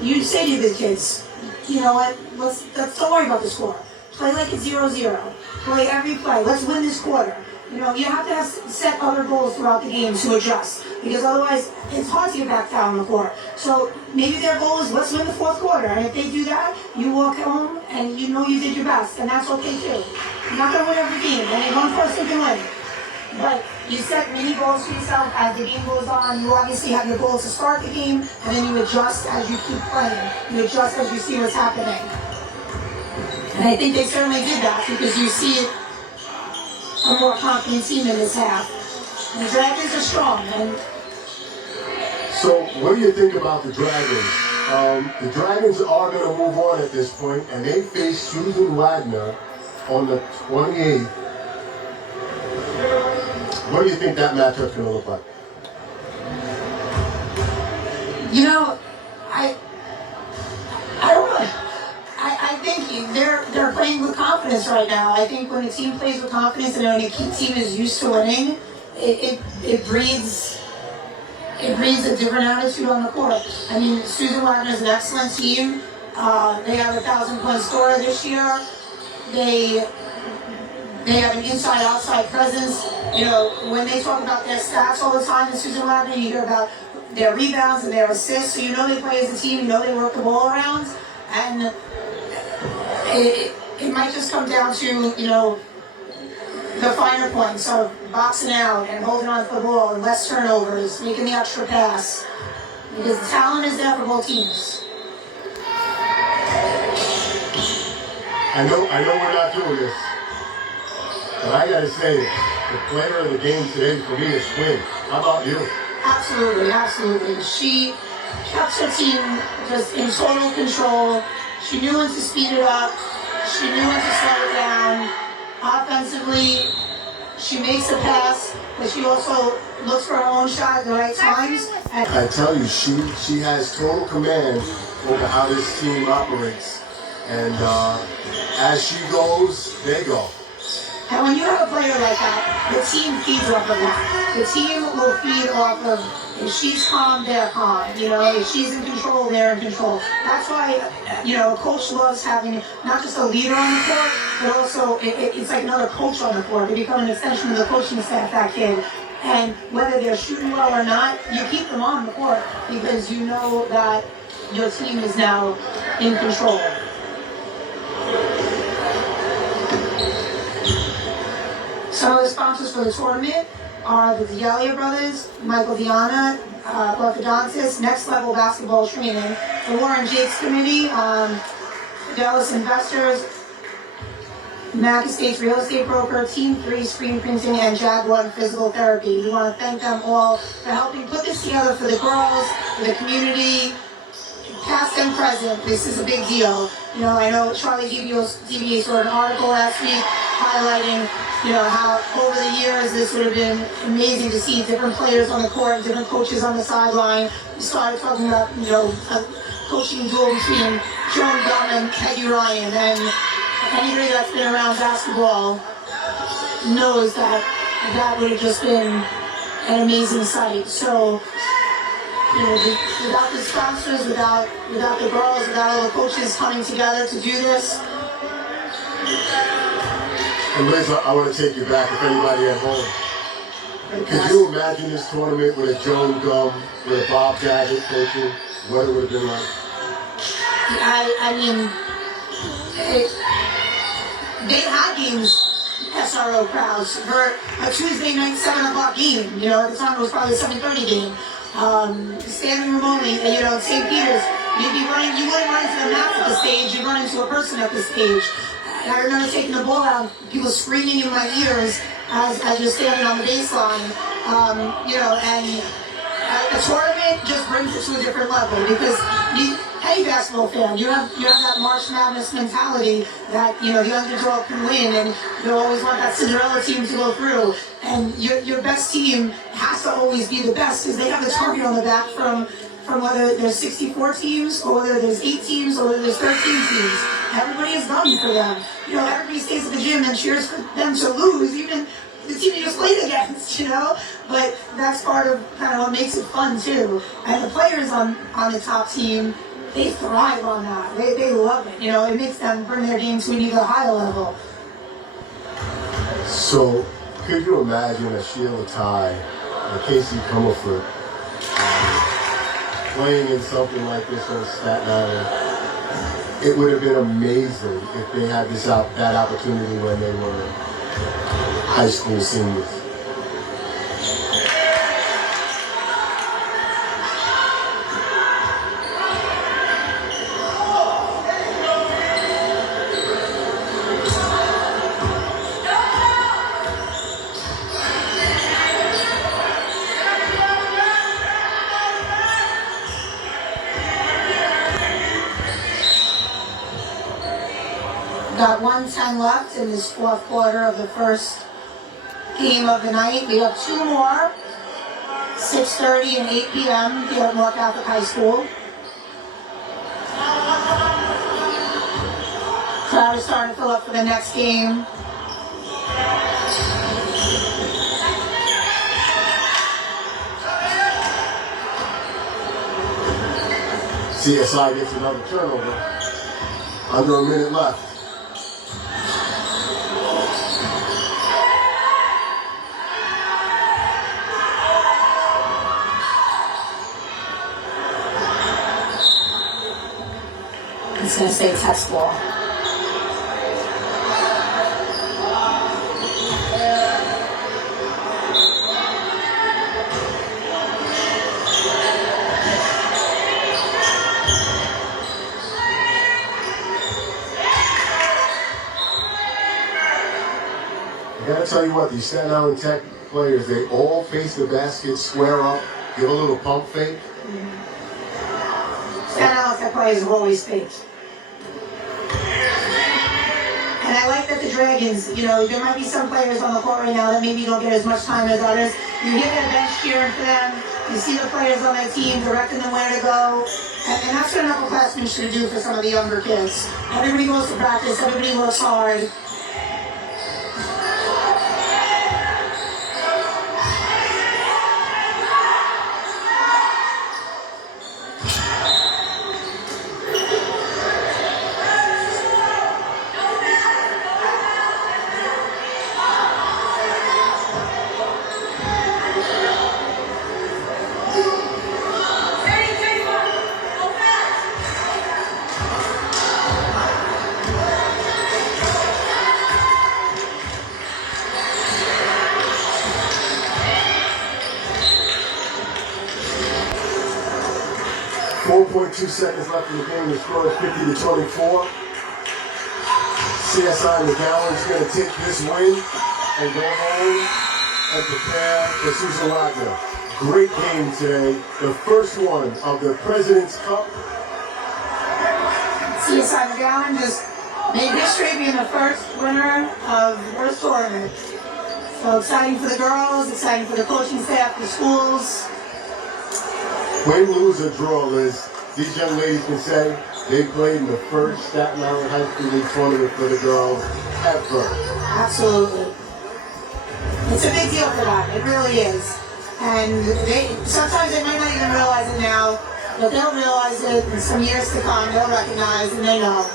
You say to the kids, you know what, let's don't worry about the score. Play like it's 0-0. Play every play. Let's win this quarter. You know, you have to set other goals throughout the game to adjust, because otherwise it's hard to get back down the court. So maybe their goal is, let's win the fourth quarter, and if they do that, you walk home and you know you did your best, and that's okay too. You're not going to win every game, and one person can win. But you set mini goals for yourself as the game goes on. You obviously have your goals to start the game, and then you adjust as you keep playing. You adjust as you see what's happening. And I think they certainly did that, because you see it, a more confident team in this half. And the Dragons are strong. And so, what do you think about the Dragons? The Dragons are going to move on at this point, and they face Susan Wagner on the 28th. What do you think that matchup's going to look like? You know, I don't know. I think they're playing with confidence right now. I think when a team plays with confidence and when a team is used to winning, it breeds a different attitude on the court. I mean, Susan Wagner is an excellent team. They have a 1,000-point scorer this year. They have an inside-outside presence. You know, when they talk about their stats all the time in Susan Wagner, you hear about their rebounds and their assists. So you know they play as a team. You know they work the ball around, and it might just come down to, you know, the finer points of boxing out and holding on to the ball and less turnovers, making the extra pass. Because the talent is there for both teams. I know we're not doing this, but I gotta say, the player of the game today for me is Quinn. How about you? Absolutely, absolutely. She kept her team just in total control. She knew when to speed it up. She knew when to slow it down. Offensively, she makes a pass, but she also looks for her own shot at the right times. I tell you, she has total command over how this team operates. And as she goes, they go. And when you have a player like that, the team feeds off of that. The team will feed off of, if she's calm, they're calm. You know, if she's in control, they're in control. That's why, you know, a coach loves having not just a leader on the court, but also it's like another coach on the court. They become an extension of the coaching staff, that kid. And whether they're shooting well or not, you keep them on the court because you know that your team is now in control. Some of the sponsors for the tournament are the D'Elia brothers, Michael Diana, orthodontist, Next Level Basketball Training, the Warren Jakes Committee, Fidelis Investors, Mac Estates Real Estate Broker, Team 3 Screen Printing, and Jaguar Physical Therapy. We want to thank them all for helping put this together for the girls, for the community, past and present. This is a big deal. You know, I know Charlie DBA wrote an article last week highlighting, you know, how over the years this would have been amazing to see different players on the court, different coaches on the sideline. We started talking about, you know, a coaching duel between Joan Gum and Peggy Ryan, and anybody that's been around basketball knows that that would have just been an amazing sight. So, you know, without the sponsors, without the girls, without all the coaches coming together to do this. And Liz, I want to take you back, if anybody at home. Could you imagine this tournament with a Joan Gum, with a Bob Daggett coaching, what it would have been like? I mean, they had games, SRO crowds, for a Tuesday night 7 o'clock game. You know, at the time it was probably a 7:30 game. Standing room only, you know, St. Peter's, you wouldn't run into the map at the stage, you'd run into a person at the stage. And I remember taking the ball out, people screaming in my ears as you're standing on the baseline. You know, and a tournament just brings it to a different level because any basketball fan, you have that March Madness mentality that, you know, the underdog can win, and you always want that Cinderella team to go through. And your best team has to always be the best because they have a target on the back from whether there's 64 teams or whether there's 8 teams or whether there's 13 teams. Everybody is gunning for them. You know, everybody stays at the gym and cheers for them to lose, even the team you just played against, you know? But that's part of kind of what makes it fun too. And the players on the top team, they thrive on that. They love it. You know, it makes them bring their game to an even higher level. So, could you imagine a Sheila Ty, a Casey Comerford, playing in something like this on Staten Island? It would have been amazing if they had that opportunity when they were high school seniors. Got 1:10 left in this fourth quarter of the first game of the night. We have two more, 6:30 and 8 p.m. here at Moore Catholic High School. Crowd is starting to fill up for the next game. CSI gets another turnover. Under a minute left. It's going to stay test ball. I gotta tell you what, these Staten Island Tech players, they all face the basket, square up, give a little pump fake. Staten Island Tech players have always faked. And I like that the Dragons, you know, there might be some players on the court right now that maybe don't get as much time as others. You hear their bench cheering for them. You see the players on their team directing them where to go. And that's what an upperclassman should do for some of the younger kids. Everybody goes to practice. Everybody works hard. .2 seconds left in the game. The score is 50-24. CSI McGowan's going to take this win and go home and prepare for Susan Wagner. Great game today. The first one of the President's Cup. CSI McGowan just made history being the first winner of the first tournament. So exciting for the girls, exciting for the coaching staff, the schools. Win, lose, or draw, Liz, these young ladies can say they played in the first Staten Island High School League tournament for the girls ever. Absolutely. It's a big deal for them. It really is. And sometimes they might not even realize it now, but they'll realize it in some years to come. They'll recognize and they know.